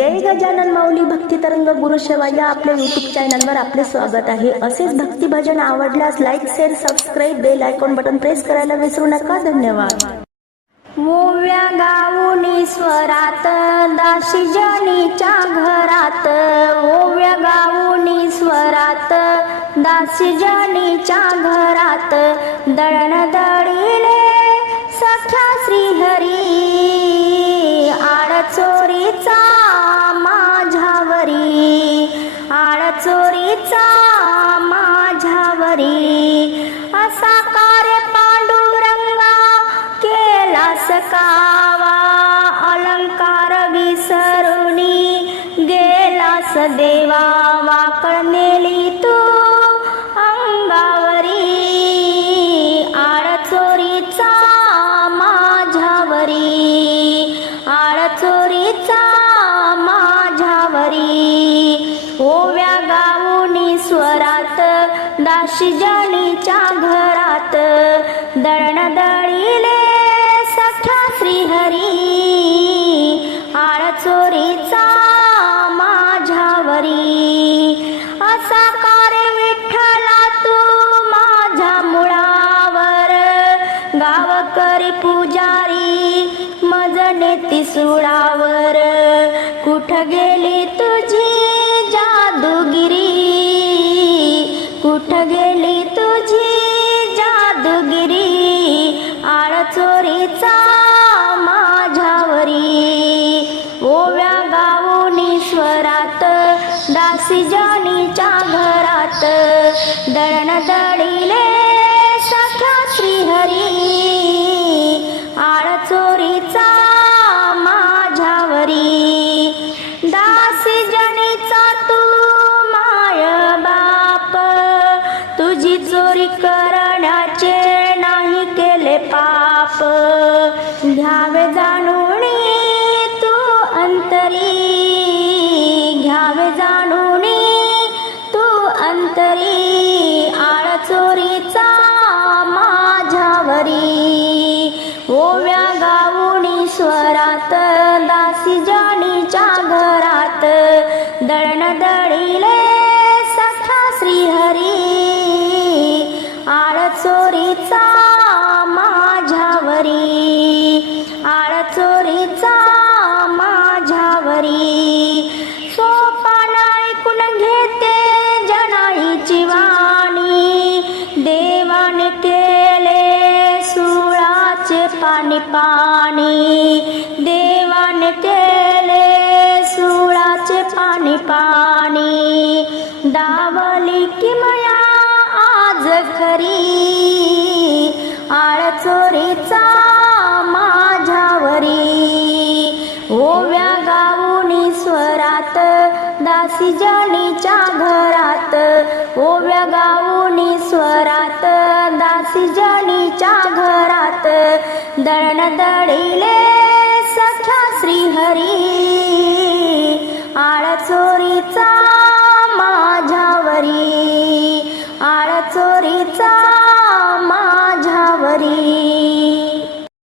जय गजानन माऊली भक्ती तरंग गुरुसेवा या आपल्या युट्यूब चॅनलवर आपले स्वागत आहे. असेच भक्ती भजन आवडल्यास like share subscribe bell icon button press करायला विसरू नका. धन्यवाद. ओव्या गाऊनी स्वरात दाशी जनीच्या घरात. ओव्या गाऊनी स्वरात दासी जनीच्या घरात. दळण दळीले सख्या श्रीहरी आड चोरीचा केला अलंकार विसरुनी गेलास देवा वाकळ नेली तू अंगावरी. आडचोरीचा माझ्यावरी आडचोरीचा माझ्यावरी. ओव्या गाऊनी स्वरात दाशी जनीच्या घरात दळणदळीले सख्या श्रीहरी आळचोरीचा माझ्यावरी. असा कारे विठ्ठला तू माझ्या मुळावर. गावकरी पुजारी मजने तिसुळावर कुठ गेली तू ओव्या गाऊनी स्वरात दासी जनीच्या घरात दळण दळीले सख्या श्रीहरी आळचोरीचा माझ्यावरी. दासी जनीचा तू माय बाप तुझी चोरी कर तरी आळचोरीचा माझ्यावरी. ओव्या गाऊनी स्वरात दासी जाणीच्या घरात दळण दळ पाणी पाणी. देवाने केले सुळाचे पाणी पाणी. दावली किमया आज खरी. आळचोरीचा माझ्यावरी. ओव्या गाऊनी स्वरात दासी जणीच्या घरात. ओव्या गाऊनी स्वरात घरात